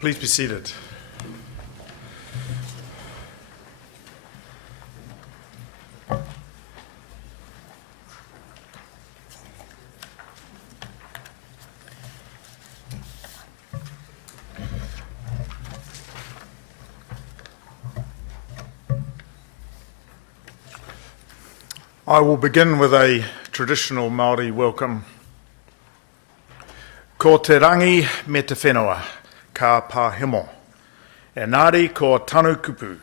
Please be seated. I will begin with a traditional Māori welcome. Ko te rangi me te whenua, ka pāhemo. Engari ko tanu kupu,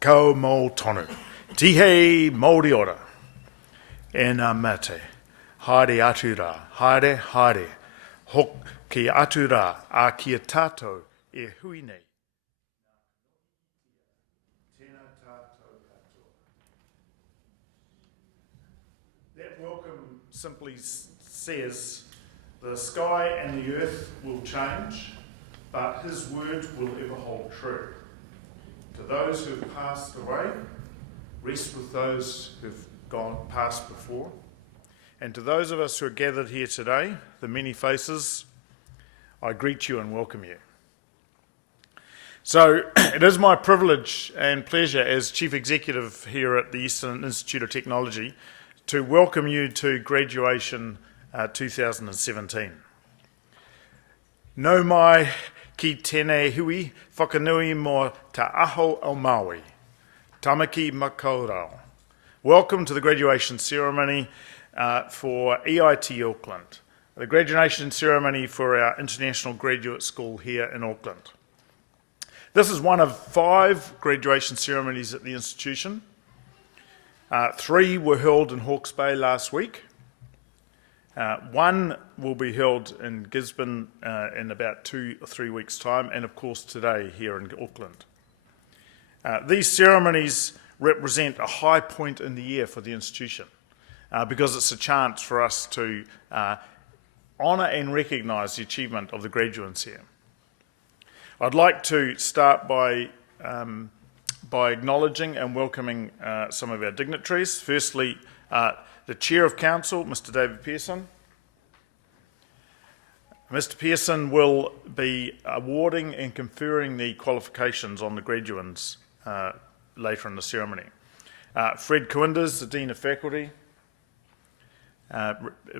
kau mō tonu. Tihei Māori ora. E ngā mate, haere atu rā, haere, haere. Hok ki atu rā, a kia tātou e hui nei. That welcome simply says, the sky and the earth will change, but his word will ever hold true. To those who have passed away, rest with those who have past before. And to those of us who are gathered here today, the many faces, I greet you and welcome you. So it is my privilege and pleasure as Chief Executive here at the Eastern Institute of Technology to welcome you to graduation 2017. Nau mai ki tēnei hui whakanui mō te aho o Maui, tamaki makaurau. Welcome to the graduation ceremony for EIT Auckland, the graduation ceremony for our International Graduate School here in Auckland. This is one of 5 graduation ceremonies at the institution. 3 were held in Hawke's Bay last week. 1 will be held in Gisborne in about 2 or 3 weeks' time, and of course today here in Auckland. These ceremonies represent a high point in the year for the institution because it's a chance for us to honour and recognise the achievement of the graduates here. I'd like to start by acknowledging and welcoming some of our dignitaries. Firstly, the Chair of Council, Mr. David Pearson. Mr. Pearson will be awarding and conferring the qualifications on the graduates later in the ceremony. Fred Coinders, the Dean of Faculty.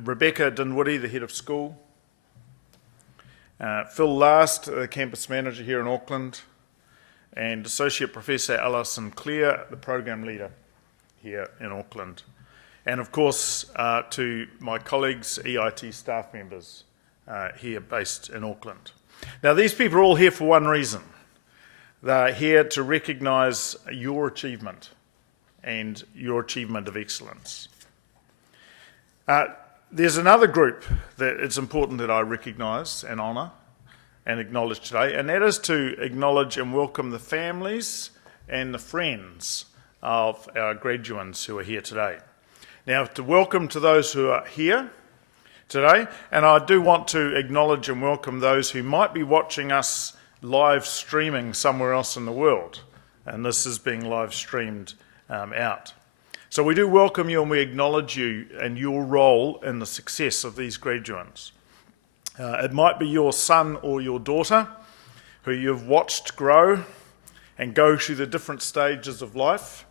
Rebecca Dinwoody, the Head of School. Phil Last, the Campus Manager here in Auckland. And Associate Professor Alison Clare, the Program Leader here in Auckland. And of course, to my colleagues, EIT staff members here based in Auckland. Now, these people are all here for one reason. They're here to recognise your achievement and your achievement of excellence. There's another group that it's important that I recognise and honour and acknowledge today, and that is to acknowledge and welcome the families and the friends of our graduates who are here today. Now, to welcome to those who are here today, and I do want to acknowledge and welcome those who might be watching us live streaming somewhere else in the world, and this is being live streamed out. So we do welcome you and we acknowledge you and your role in the success of these graduates. It might be your son or your daughter who you've watched grow and go through the different stages of life.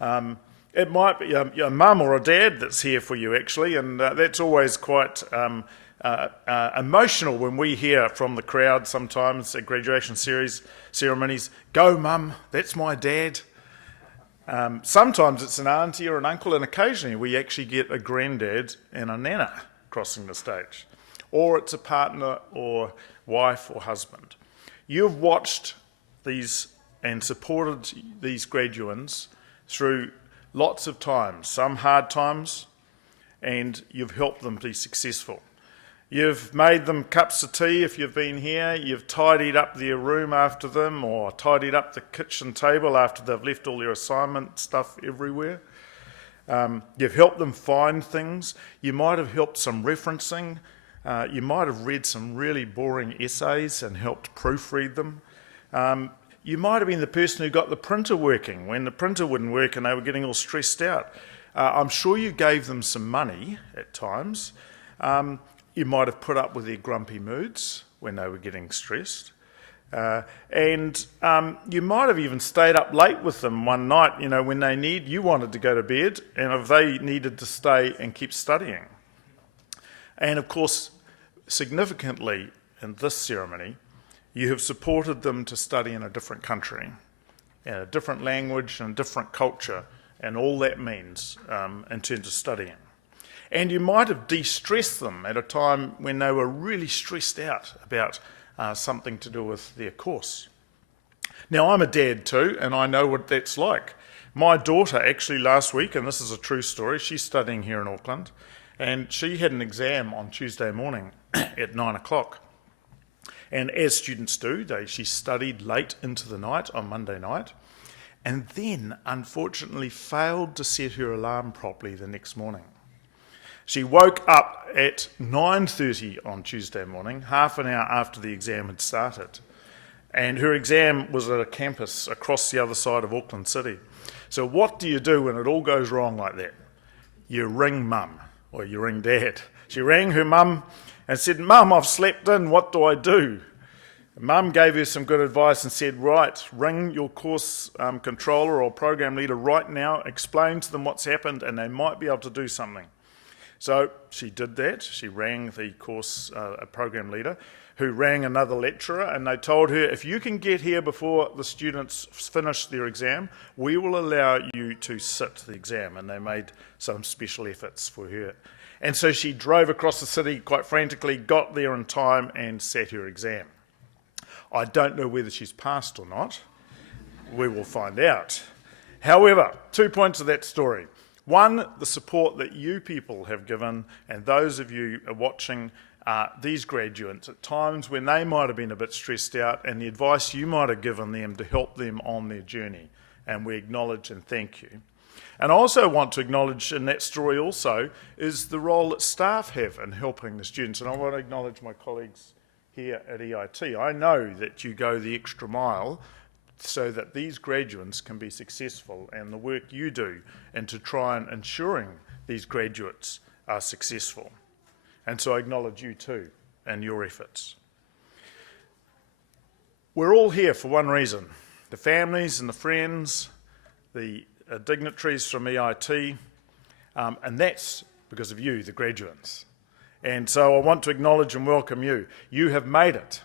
It might be a mum or a dad that's here for you, actually, and that's always quite emotional when we hear from the crowd sometimes at graduation ceremonies, "Go, mum, that's my dad." Sometimes it's an auntie or an uncle, and occasionally we actually get a granddad and a nana crossing the stage. Or it's a partner or wife or husband. You've watched these and supported these graduates through lots of times, some hard times, and you've helped them be successful. You've made them cups of tea if you've been here, you've tidied up their room after them, or tidied up the kitchen table after they've left all their assignment stuff everywhere. You've helped them find things. You might have helped some referencing. You might have read some really boring essays and helped proofread them. You might have been the person who got the printer working when the printer wouldn't work and they were getting all stressed out. I'm sure you gave them some money at times. You might have put up with their grumpy moods when they were getting stressed. And you might have even stayed up late with them one night, when you wanted to go to bed, and if they needed to stay and keep studying. And of course, significantly in this ceremony, you have supported them to study in a different country, in a different language and a different culture, and all that means in terms of studying. And you might have de-stressed them at a time when they were really stressed out about something to do with their course. Now, I'm a dad too, and I know what that's like. My daughter actually last week, and this is a true story, she's studying here in Auckland, and she had an exam on Tuesday morning at 9 o'clock. And as students do, she studied late into the night on Monday night, and then unfortunately failed to set her alarm properly the next morning. She woke up at 9:30 on Tuesday morning, half an hour after the exam had started. And her exam was at a campus across the other side of Auckland City. So what do you do when it all goes wrong like that? You ring mum, or you ring dad. She rang her mum and said, "Mum, I've slept in, what do I do?" Mum gave her some good advice and said, "Right, ring your course controller or program leader right now, explain to them what's happened, and they might be able to do something." So she did that. She rang the course program leader, who rang another lecturer, and they told her, "If you can get here before the students finish their exam, we will allow you to sit the exam." And they made some special efforts for her. And so she drove across the city quite frantically, got there in time, and sat her exam. I don't know whether she's passed or not. We will find out. However, 2 points of that story. One, the support that you people have given, and those of you watching these graduates at times when they might have been a bit stressed out, and the advice you might have given them to help them on their journey. And we acknowledge and thank you. And I also want to acknowledge in that story also is the role that staff have in helping the students. And I want to acknowledge my colleagues here at EIT. I know that you go the extra mile so that these graduates can be successful, and the work you do and to try and ensuring these graduates are successful. And so I acknowledge you too and your efforts. We're all here for one reason: the families and the friends, the dignitaries from EIT, and that's because of you, the graduates. And so I want to acknowledge and welcome you. You have made it.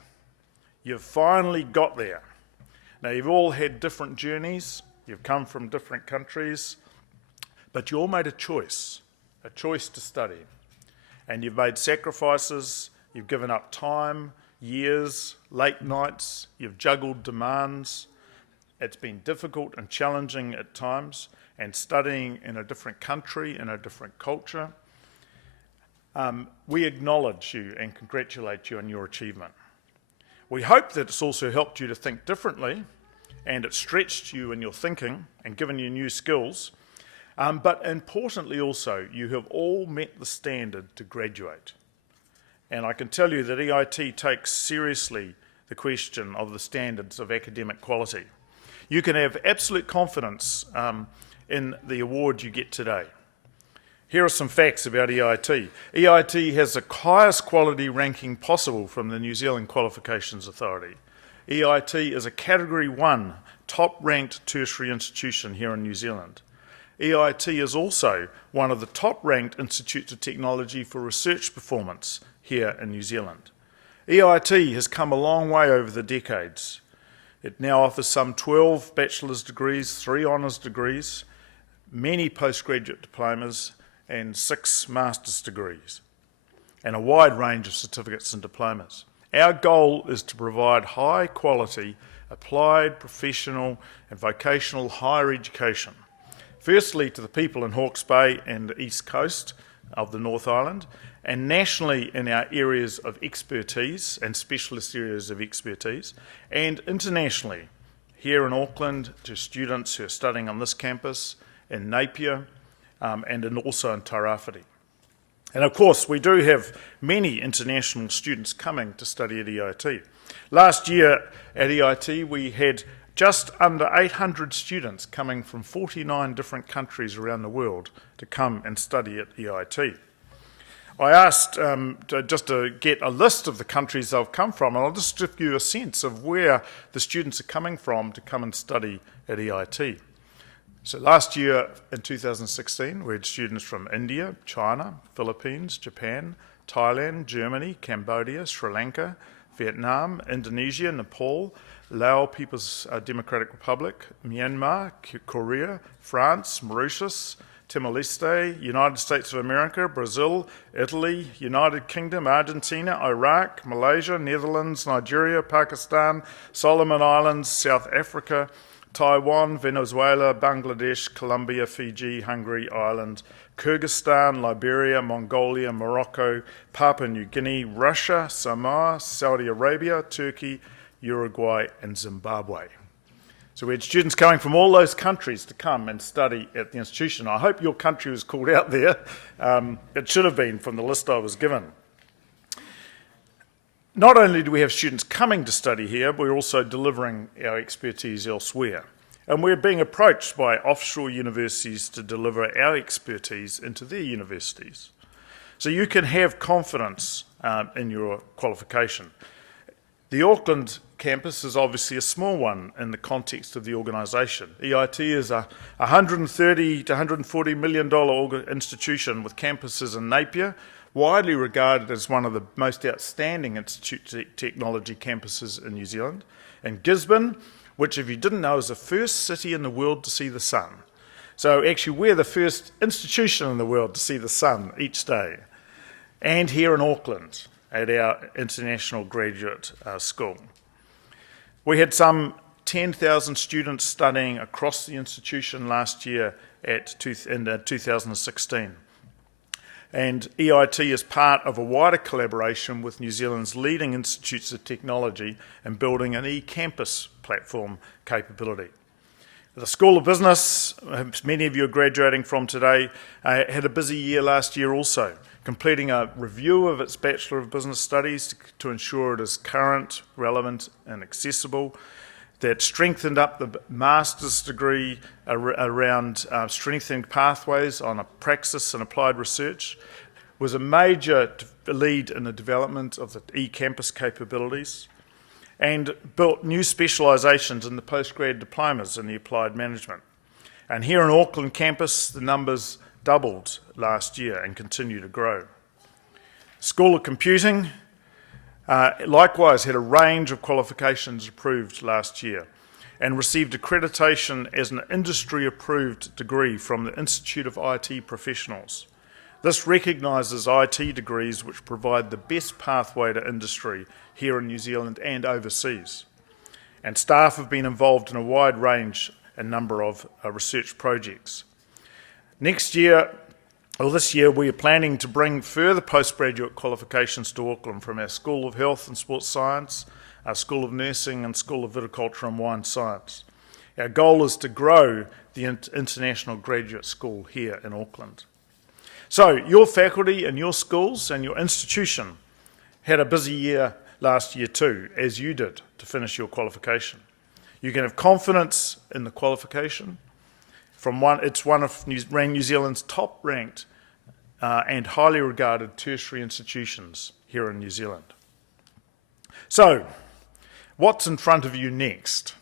You've finally got there. Now, you've all had different journeys, you've come from different countries, but you all made a choice to study. And you've made sacrifices, you've given up time, years, late nights, you've juggled demands. It's been difficult and challenging at times, and studying in a different country, in a different culture. We acknowledge you and congratulate you on your achievement. We hope that it's also helped you to think differently, and it's stretched you in your thinking and given you new skills. But importantly also, you have all met the standard to graduate. And I can tell you that EIT takes seriously the question of the standards of academic quality. You can have absolute confidence in the award you get today. Here are some facts about EIT. EIT has the highest quality ranking possible from the New Zealand Qualifications Authority. EIT is a Category 1 top-ranked tertiary institution here in New Zealand. EIT is also one of the top-ranked institutes of technology for research performance here in New Zealand. EIT has come a long way over the decades. It now offers some 12 bachelor's degrees, 3 honours degrees, many postgraduate diplomas, and 6 master's degrees, and a wide range of certificates and diplomas. Our goal is to provide high quality, applied, professional and vocational higher education, firstly to the people in Hawke's Bay and the East Coast of the North Island, and nationally in our areas of expertise and specialist areas of expertise, and internationally here in Auckland to students who are studying on this campus, in Napier, and also in Tairāwhiti. And of course, we do have many international students coming to study at EIT. Last year at EIT, we had just under 800 students coming from 49 different countries around the world to come and study at EIT. I asked just to get a list of the countries they've come from, and I'll just give you a sense of where the students are coming from to come and study at EIT. So last year, in 2016, we had students from India, China, Philippines, Japan, Thailand, Germany, Cambodia, Sri Lanka, Vietnam, Indonesia, Nepal, Laos People's Democratic Republic, Myanmar, Korea, France, Mauritius, Timor-Leste, United States of America, Brazil, Italy, United Kingdom, Argentina, Iraq, Malaysia, Netherlands, Nigeria, Pakistan, Solomon Islands, South Africa, Taiwan, Venezuela, Bangladesh, Colombia, Fiji, Hungary, Ireland, Kyrgyzstan, Liberia, Mongolia, Morocco, Papua New Guinea, Russia, Samoa, Saudi Arabia, Turkey, Uruguay, and Zimbabwe. So we had students coming from all those countries to come and study at the institution. I hope your country was called out there. It should have been from the list I was given. Not only do we have students coming to study here, but we're also delivering our expertise elsewhere. And we're being approached by offshore universities to deliver our expertise into their universities. So you can have confidence in your qualification. The Auckland campus is obviously a small one in the context of the organisation. EIT is a $130 to $140 million institution with campuses in Napier, widely regarded as one of the most outstanding institute technology campuses in New Zealand, and Gisborne, which, if you didn't know, is the first city in the world to see the sun. So actually we're the first institution in the world to see the sun each day. And here in Auckland at our International Graduate School. We had some 10,000 students studying across the institution last year in 2016. And EIT is part of a wider collaboration with New Zealand's leading institutes of technology in building an e-campus platform capability. The School of Business, many of you are graduating from today, had a busy year last year also, completing a review of its Bachelor of Business Studies to ensure it is current, relevant and accessible. That strengthened up the master's degree around strengthening pathways on a praxis and applied research, was a major lead in the development of the e-campus capabilities, and built new specialisations in the postgrad diplomas in the applied management. And here in Auckland campus, the numbers doubled last year and continue to grow. School of Computing likewise had a range of qualifications approved last year and received accreditation as an industry-approved degree from the Institute of IT Professionals. This recognises IT degrees which provide the best pathway to industry here in New Zealand and overseas. And staff have been involved in a wide range and number of research projects. This year, we are planning to bring further postgraduate qualifications to Auckland from our School of Health and Sports Science, our School of Nursing and School of Viticulture and Wine Science. Our goal is to grow the International Graduate School here in Auckland. So your faculty and your schools and your institution had a busy year last year too, as you did, to finish your qualification. You can have confidence in the qualification. It's one of New Zealand's top-ranked and highly regarded tertiary institutions here in New Zealand. So, what's in front of you next?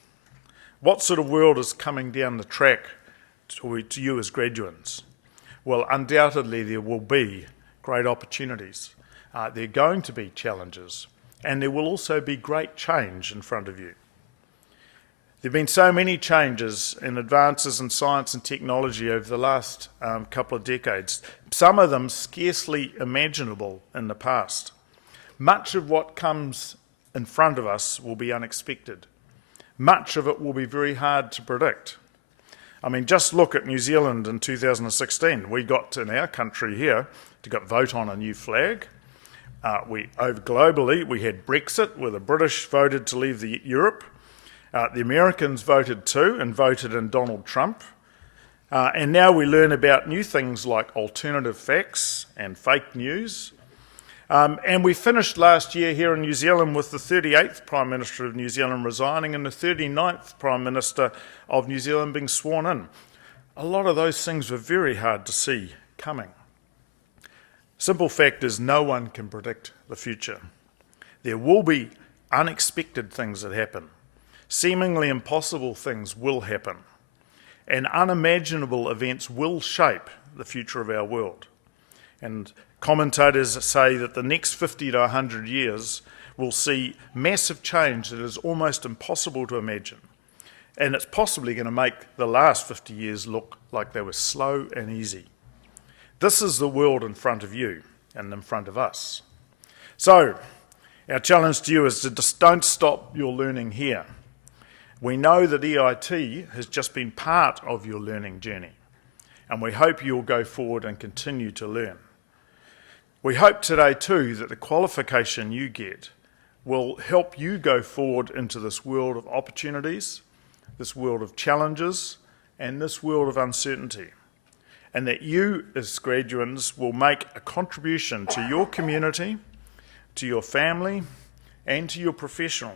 What sort of world is coming down the track to you as graduates? Well, undoubtedly there will be great opportunities. There are going to be challenges, and there will also be great change in front of you. There have been so many changes and advances in science and technology over the last couple of decades, some of them scarcely imaginable in the past. Much of what comes in front of us will be unexpected. Much of it will be very hard to predict. I mean, just look at New Zealand in 2016. We got in our country here to vote on a new flag. Globally, we had Brexit, where the British voted to leave Europe. The Americans voted too and voted in Donald Trump. And now we learn about new things like alternative facts and fake news. And we finished last year here in New Zealand with the 38th Prime Minister of New Zealand resigning and the 39th Prime Minister of New Zealand being sworn in. A lot of those things were very hard to see coming. Simple fact is no one can predict the future. There will be unexpected things that happen. Seemingly impossible things will happen. And unimaginable events will shape the future of our world. And commentators say that the next 50 to 100 years will see massive change that is almost impossible to imagine. And it's possibly going to make the last 50 years look like they were slow and easy. This is the world in front of you and in front of us. So, our challenge to you is to just don't stop your learning here. We know that EIT has just been part of your learning journey, and we hope you'll go forward and continue to learn. We hope today too that the qualification you get will help you go forward into this world of opportunities, this world of challenges, and this world of uncertainty, and that you as graduates will make a contribution to your community, to your family, and to your professional,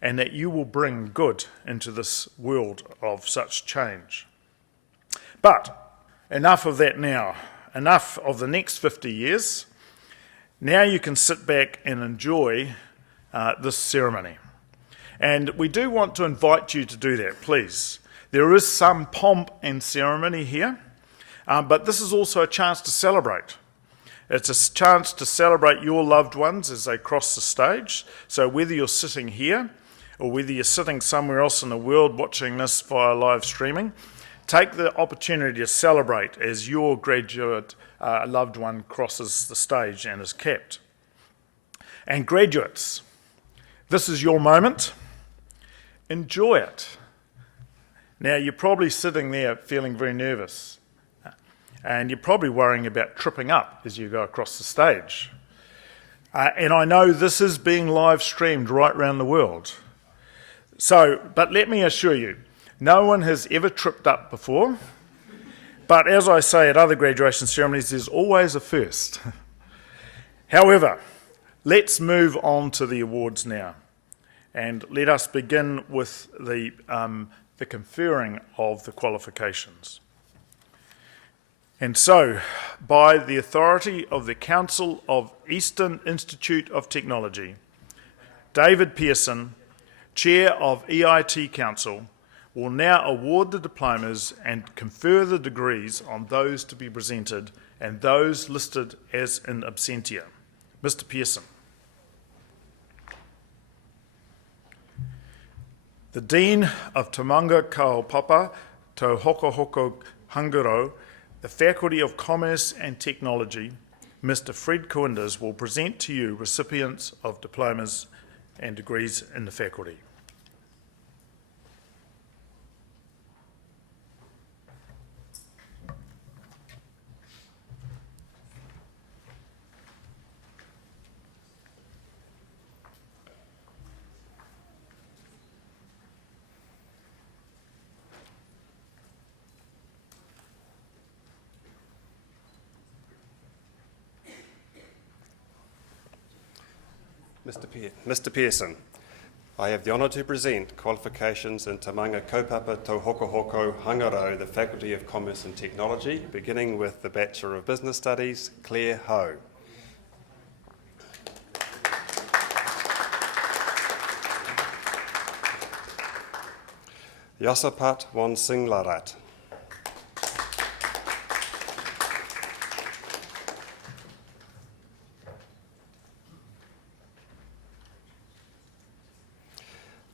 and that you will bring good into this world of such change. But enough of that now. Enough of the next 50 years. Now you can sit back and enjoy this ceremony. And we do want to invite you to do that, please. There is some pomp and ceremony here, but this is also a chance to celebrate. It's a chance to celebrate your loved ones as they cross the stage. So whether you're sitting here or whether you're sitting somewhere else in the world watching this via live streaming, take the opportunity to celebrate as your graduate loved one crosses the stage and is capped. And graduates, this is your moment. Enjoy it. Now, you're probably sitting there feeling very nervous, and you're probably worrying about tripping up as you go across the stage. And I know this is being live streamed right around the world. So, but let me assure you, no one has ever tripped up before. But as I say at other graduation ceremonies, there's always a first. However, let's move on to the awards now. And let us begin with the conferring of the qualifications. And so, by the authority of the Council of Eastern Institute of Technology, David Pearson, Chair of EIT Council, will now award the diplomas and confer the degrees on those to be presented and those listed as in absentia. Mr. Pearson. The Dean of Tamanga Kaupapa Tau Hokohoko Hangaro, the Faculty of Commerce and Technology, Mr. Fred Coinders, will present to you recipients of diplomas and degrees in the faculty. Mr. Pearson, I have the honour to present qualifications in Tamanga Kaupapa Tau Hokohoko Hangaro, the Faculty of Commerce and Technology, beginning with the Bachelor of Business Studies, Claire Ho. Yosapat Wonsinglarat.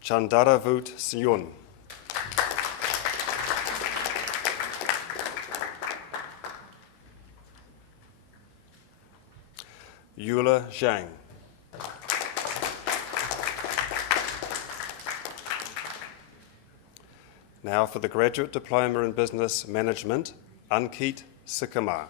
Chandaravut Syun. Yula Zhang. Now for the Graduate Diploma in Business Management, Ankit Sikawar.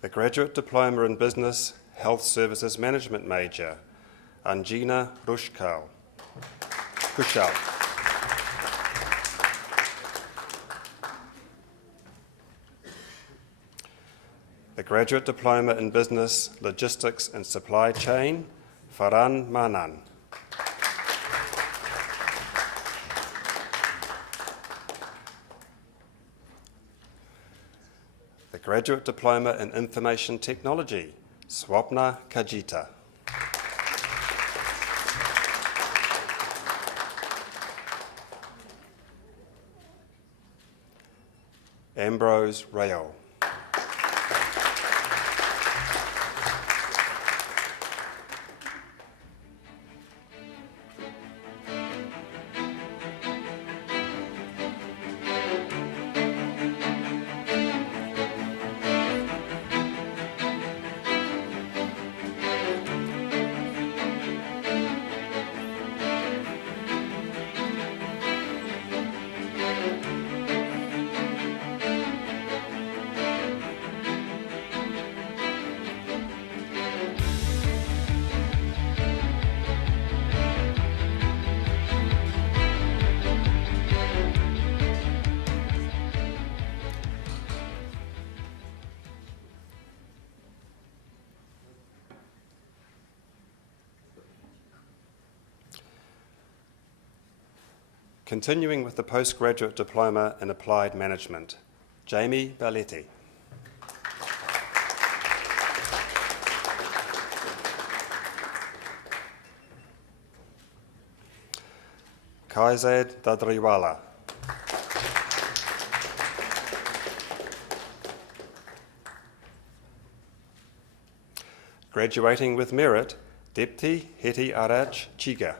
The Graduate Diploma in Business Health Services Management major, Anjina Kushal. The Graduate Diploma in Business Logistics and Supply Chain, Farhan Manan. the Graduate Diploma in Information Technology, Swapna Kajita. Ambrose Rayol. Continuing with the Postgraduate Diploma in Applied Management, Jamie Balletti. Kaizad Dadriwala. Graduating with merit, Depti Heti Araj Chiga.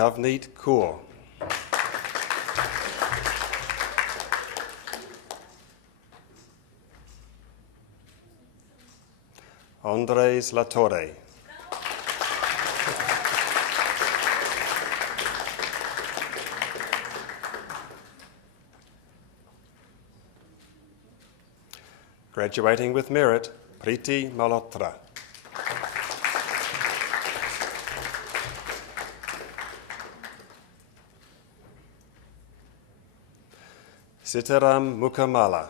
Kavneet Kaur. Andres Latorre. Graduating with merit, Priti Malhotra. Sitaram Mukamala.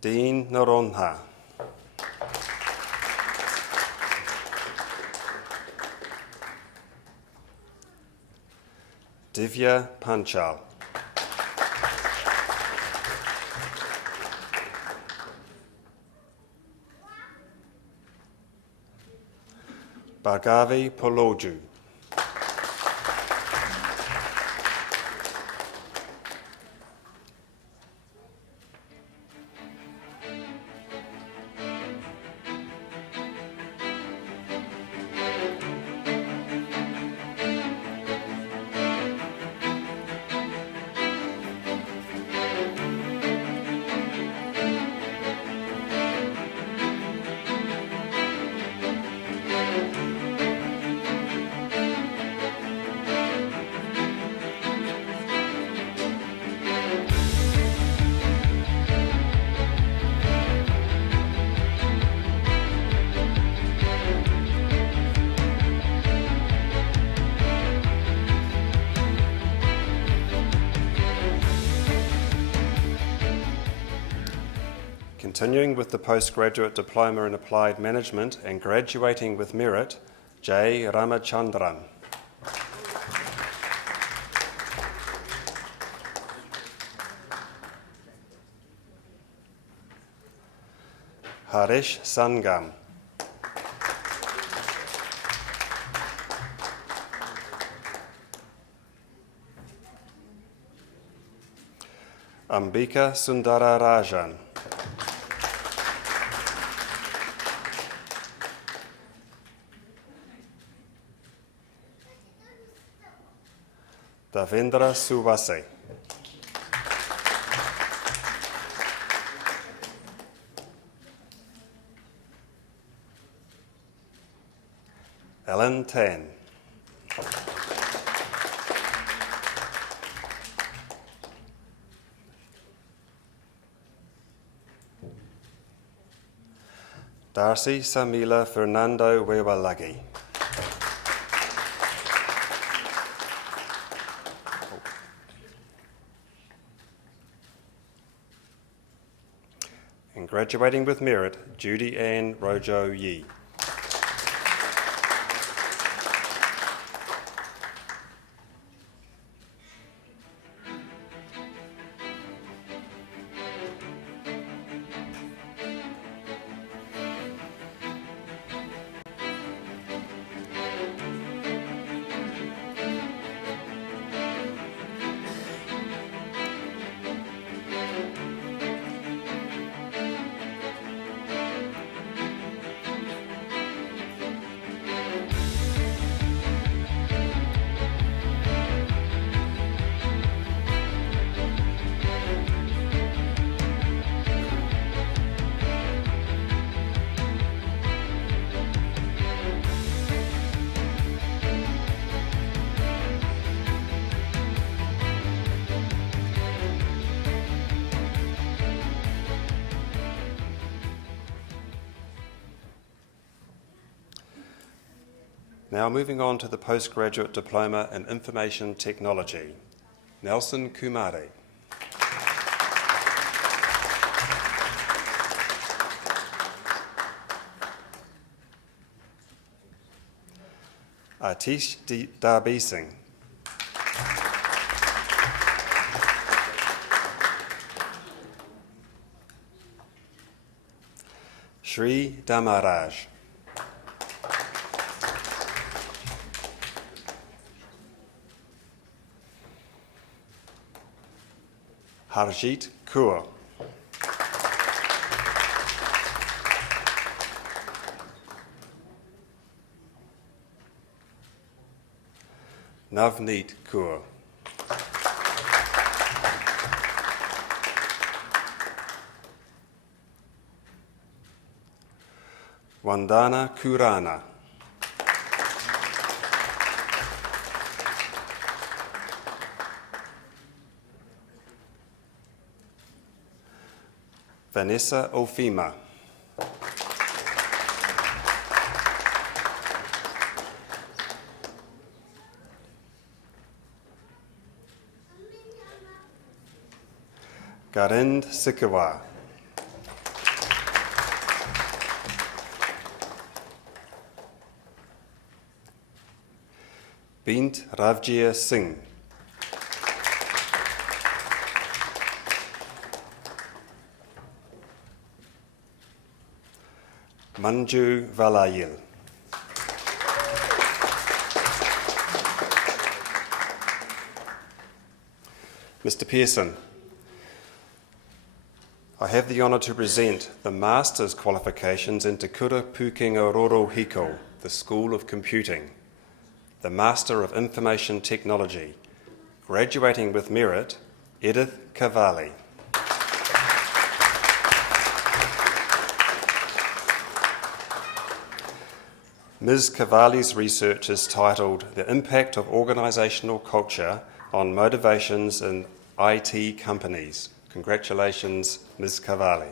Dean Noronha. Divya Panchal. Bhargavi Poloju. Continuing with the Postgraduate Diploma in Applied Management and graduating with merit, J. Ramachandran. Harish Sangam. Ambika Sundararajan. Davendra Suvase. Ellen Tan. Darcy Samila Fernando Wewalagi. and graduating with merit, Judy Ann Rojo Yee. Now moving on to the Postgraduate Diploma in Information Technology. Nelson Kumari. Atish Darby Singh. Shri Damaraj. Harjit Kaur. Navneet Kaur. Vandana Kurana. Vanessa Ofima. Garind Sikawa. Bint Ravjia Singh. Manju Valayil. Mr. Pearson, I have the honour to present the Master's qualifications in Te Kura Pukenga Roro Hiko, the School of Computing, the Master of Information Technology, graduating with merit, Edith Cavalli. Ms. Cavalli's research is titled The Impact of Organisational Culture on Motivations in IT Companies. Congratulations, Ms. Cavalli.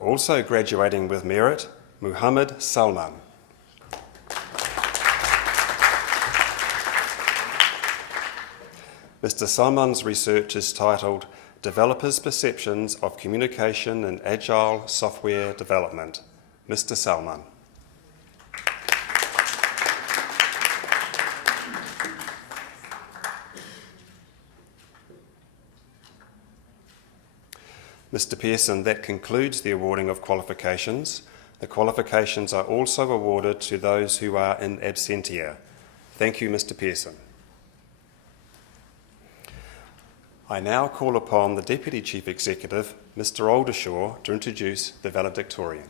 Also graduating with merit, Muhammad Salman. Mr. Salman's research is titled Developers' Perceptions of Communication in Agile Software Development. Mr. Salman. Mr. Pearson, that concludes the awarding of qualifications. The qualifications are also awarded to those who are in absentia. Thank you, Mr. Pearson. I now call upon the Deputy Chief Executive, Mr. Oldershaw, to introduce the Valedictorian.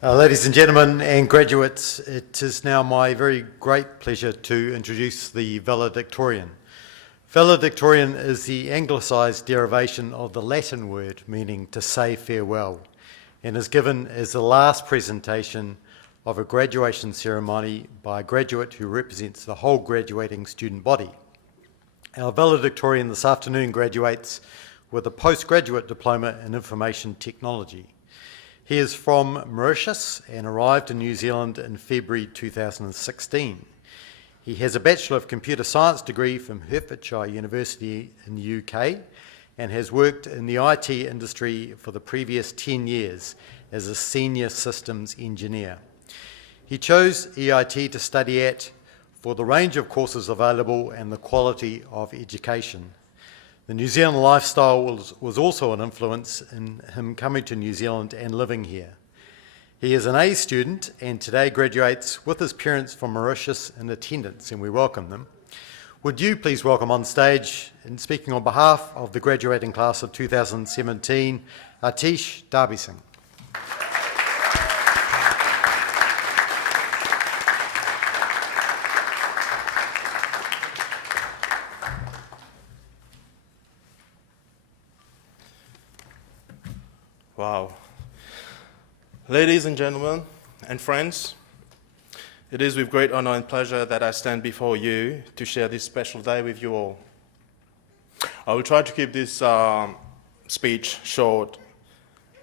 Ladies and gentlemen and graduates, it is now my very great pleasure to introduce the Valedictorian. Valedictorian is the anglicised derivation of the Latin word meaning to say farewell, and is given as the last presentation of a graduation ceremony by a graduate who represents the whole graduating student body. Our valedictorian this afternoon graduates with a postgraduate diploma in information technology. He is from Mauritius and arrived in New Zealand in February 2016. He has a Bachelor of Computer Science degree from Hertfordshire University in the UK and has worked in the IT industry for the previous 10 years as a senior systems engineer. He chose EIT to study at for the range of courses available and the quality of education. The New Zealand lifestyle was also an influence in him coming to New Zealand and living here. He is an A student and today graduates with his parents from Mauritius in attendance, and we welcome them. Would you please welcome on stage, and speaking on behalf of the graduating class of 2017, Atish Darbising. Wow. Ladies and gentlemen and friends, it is with great honor and pleasure that I stand before you to share this special day with you all. I will try to keep this speech short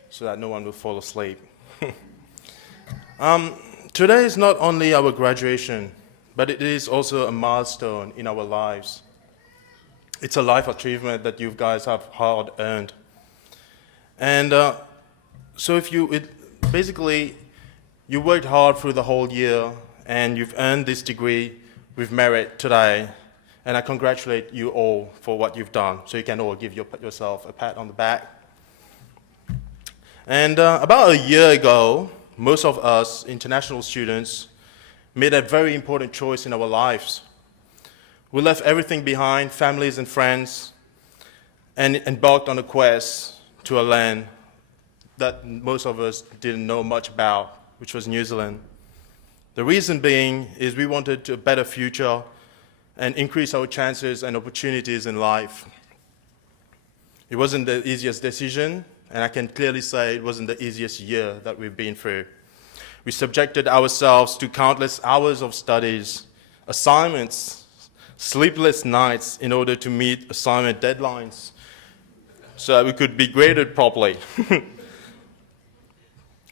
so that no one will fall asleep. Today is not only our graduation, but it is also a milestone in our lives. It's a life achievement that you guys have hard earned. And so basically, you worked hard through the whole year and you've earned this degree with merit today. And I congratulate you all for what you've done. So you can all give yourself a pat on the back. And about a year ago, most of us international students made a very important choice in our lives. We left everything behind, families and friends, and embarked on a quest to a land that most of us didn't know much about, which was New Zealand. The reason being is we wanted a better future and increase our chances and opportunities in life. It wasn't the easiest decision, and I can clearly say it wasn't the easiest year that we've been through. We subjected ourselves to countless hours of studies, assignments, sleepless nights in order to meet assignment deadlines, so that we could be graded properly.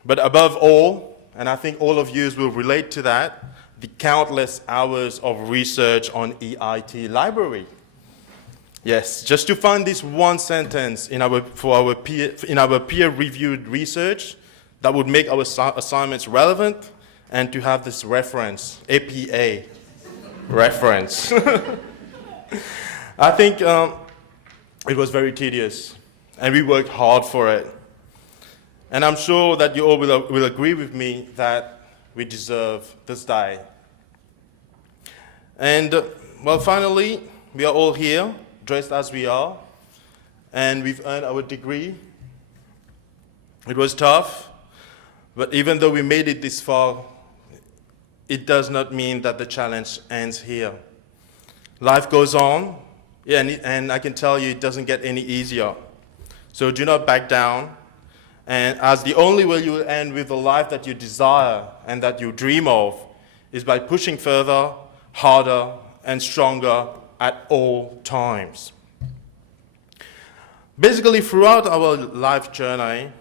But above all, and I think all of you will relate to that, the countless hours of research on EIT library. Yes, just to find this one sentence in our peer-reviewed research that would make our assignments relevant, and to have this reference, APA reference. I think it was very tedious, and we worked hard for it. And I'm sure that you all will agree with me that we deserve this day. And, well, finally, we are all here, dressed as we are, and we've earned our degree. It was tough, but even though we made it this far, it does not mean that the challenge ends here. Life goes on, and I can tell you it doesn't get any easier. So do not back down. And as the only way you will end with the life that you desire and that you dream of is by pushing further, harder, and stronger at all times. Basically, throughout our life journey,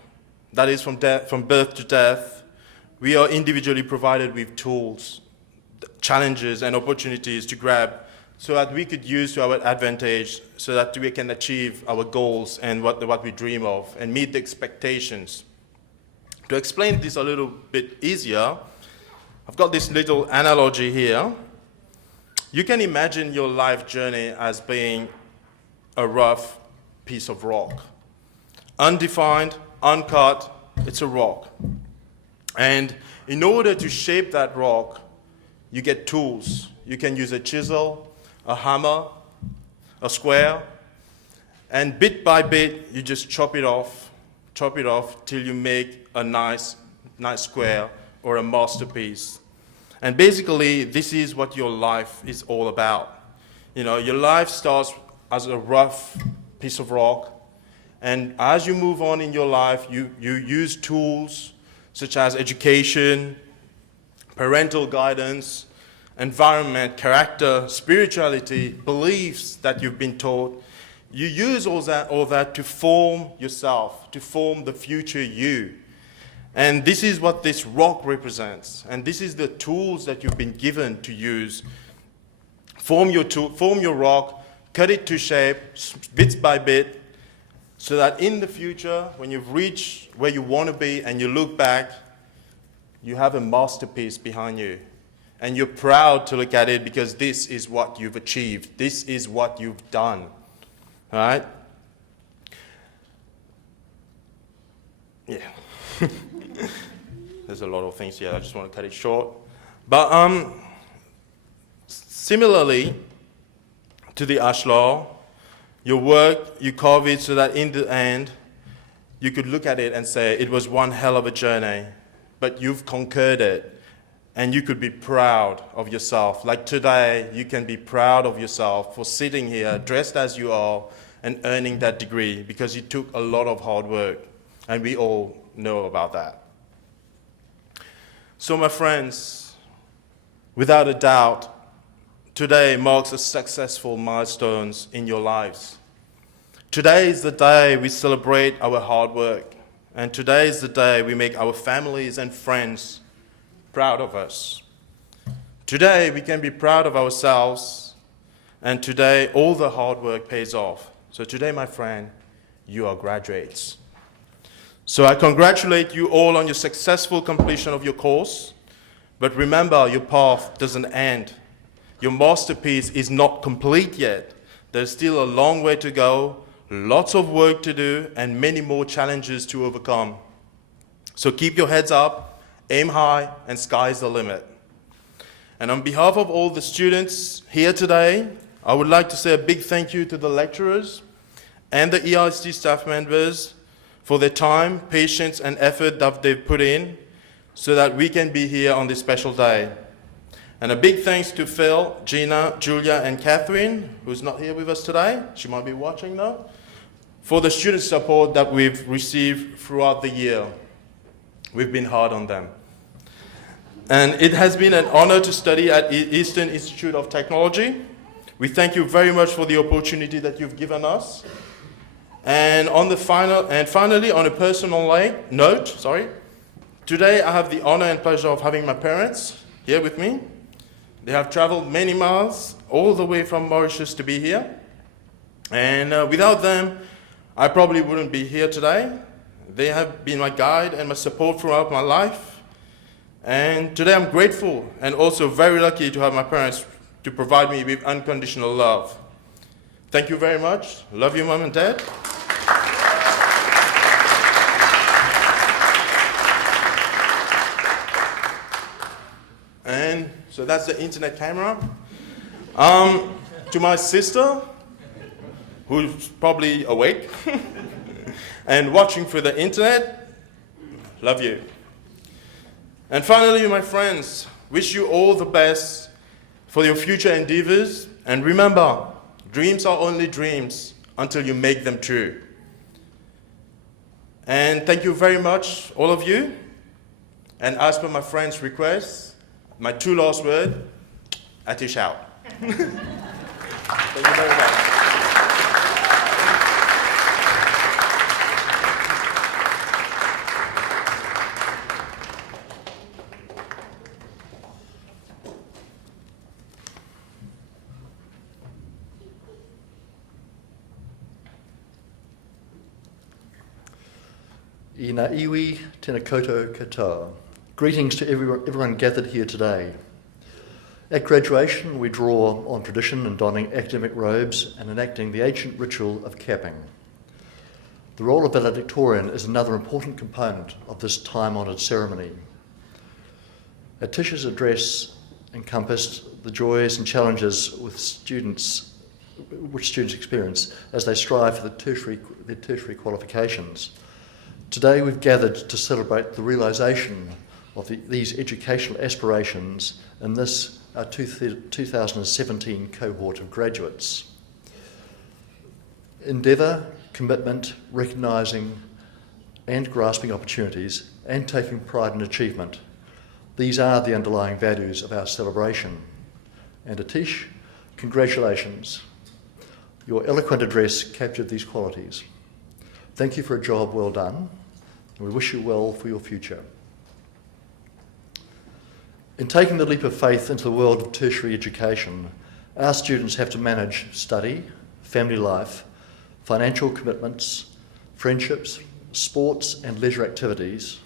that is from birth to death, we are individually provided with tools, challenges, and opportunities to grab so that we could use to our advantage so that we can achieve our goals and what we dream of and meet the expectations. To explain this a little bit easier, I've got this little analogy here. You can imagine your life journey as being a rough piece of rock. Undefined, uncut, it's a rock. And in order to shape that rock, you get tools. You can use a chisel, a hammer, a square, and bit by bit, you just chop it off till you make a nice nice square or a masterpiece. And basically, this is what your life is all about. You know, your life starts as a rough piece of rock, and as you move on in your life, you use tools such as education, parental guidance, environment, character, spirituality, beliefs that you've been taught. You use all that to form yourself, to form the future you. And this is what this rock represents. And this is the tools that you've been given to use. Form your rock, cut it to shape, bit by bit, so that in the future, when you've reached where you want to be and you look back, you have a masterpiece behind you. And you're proud to look at it because this is what you've achieved. This is what you've done. All right? Yeah. There's a lot of things here. I just want to cut it short. But similarly to the ashlar, your work, you carve it so that in the end, you could look at it and say, it was one hell of a journey, but you've conquered it. And you could be proud of yourself. Like today, you can be proud of yourself for sitting here, dressed as you are, and earning that degree, because you took a lot of hard work. And we all know about that. So my friends, without a doubt, today marks a successful milestones in your lives. Today is the day we celebrate our hard work. And today is the day we make our families and friends proud of us. Today we can be proud of ourselves, and today all the hard work pays off. So today, my friend, you are graduates. So I congratulate you all on your successful completion of your course, but remember, your path doesn't end. Your masterpiece is not complete yet. There's still a long way to go, lots of work to do, and many more challenges to overcome. So keep your heads up, aim high, and sky's the limit. And on behalf of all the students here today, I would like to say a big thank you to the lecturers and the EIST staff members for their time, patience, and effort that they've put in so that we can be here on this special day. And a big thanks to Phil, Gina, Julia, and Catherine, who's not here with us today. She might be watching though, for the student support that we've received throughout the year. We've been hard on them. And it has been an honor to study at Eastern Institute of Technology. We thank you very much for the opportunity that you've given us. And finally, on a personal note, today I have the honor and pleasure of having my parents here with me. They have traveled many miles all the way from Mauritius to be here. And without them, I probably wouldn't be here today. They have been my guide and my support throughout my life. And today I'm grateful and also very lucky to have my parents to provide me with unconditional love. Thank you very much. Love you, Mom and Dad. And so that's the internet camera. To my sister, who's probably awake and watching through the internet, love you. And finally, my friends, wish you all the best for your future endeavors. And remember, dreams are only dreams until you make them true. And thank you very much, all of you. And as per my friend's request, my two last words, Atish out. Thank you very much. Ina iwi tēnā koutou katoa. Greetings to everyone gathered here today. At graduation, we draw on tradition in donning academic robes and enacting the ancient ritual of capping. The role of valedictorian is another important component of this time-honoured ceremony. Atish's address encompassed the joys and challenges which students experience as they strive for their tertiary qualifications. Today we've gathered to celebrate the realisation of these educational aspirations in this, our 2017 cohort of graduates. Endeavour, commitment, recognising and grasping opportunities, and taking pride in achievement. These are the underlying values of our celebration. And Atish, congratulations. Your eloquent address captured these qualities. Thank you for a job well done, and we wish you well for your future. In taking the leap of faith into the world of tertiary education, our students have to manage study, family life, financial commitments, friendships, sports and leisure activities,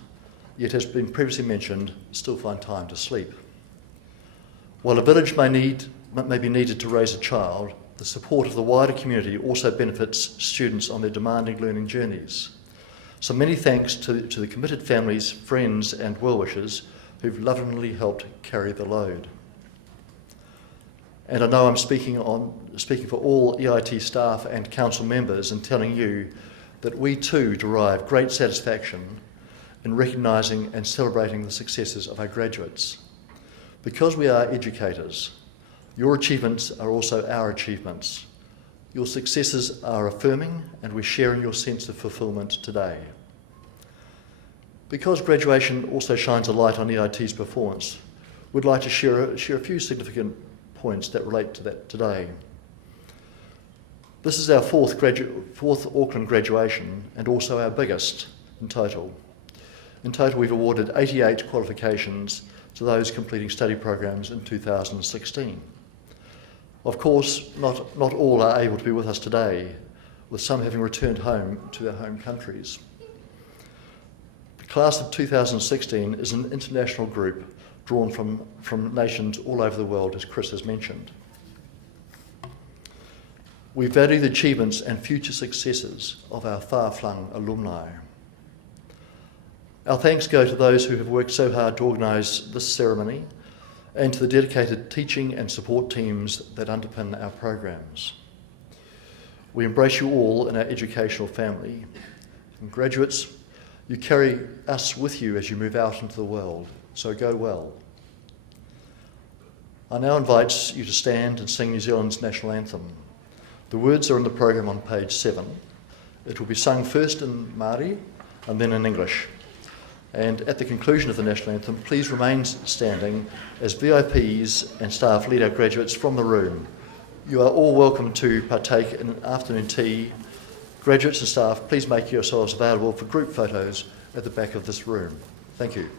yet as has been previously mentioned, still find time to sleep. While a village may be needed to raise a child, the support of the wider community also benefits students on their demanding learning journeys. So many thanks to the committed families, friends and well-wishers who've lovingly helped carry the load. And I know I'm speaking for all EIT staff and council members in telling you that we too derive great satisfaction in recognising and celebrating the successes of our graduates. Because we are educators, your achievements are also our achievements. Your successes are affirming, and we share in your sense of fulfilment today. Because graduation also shines a light on EIT's performance, we'd like to share a few significant points that relate to that today. This is our fourth Auckland graduation and also our biggest in total. In total, we've awarded 88 qualifications to those completing study programs in 2016. Of course, not all are able to be with us today, with some having returned home to their home countries. The class of 2016 is an international group drawn from nations all over the world, as Chris has mentioned. We value the achievements and future successes of our far-flung alumni. Our thanks go to those who have worked so hard to organise this ceremony and to the dedicated teaching and support teams that underpin our programs. We embrace you all in our educational family. And graduates, you carry us with you as you move out into the world, so go well. I now invite you to stand and sing New Zealand's national anthem. The words are in the program on page 7. It will be sung first in Māori and then in English. And at the conclusion of the national anthem, please remain standing as VIPs and staff lead our graduates from the room. You are all welcome to partake in an afternoon tea. Graduates and staff, please make yourselves available for group photos at the back of this room. Thank you.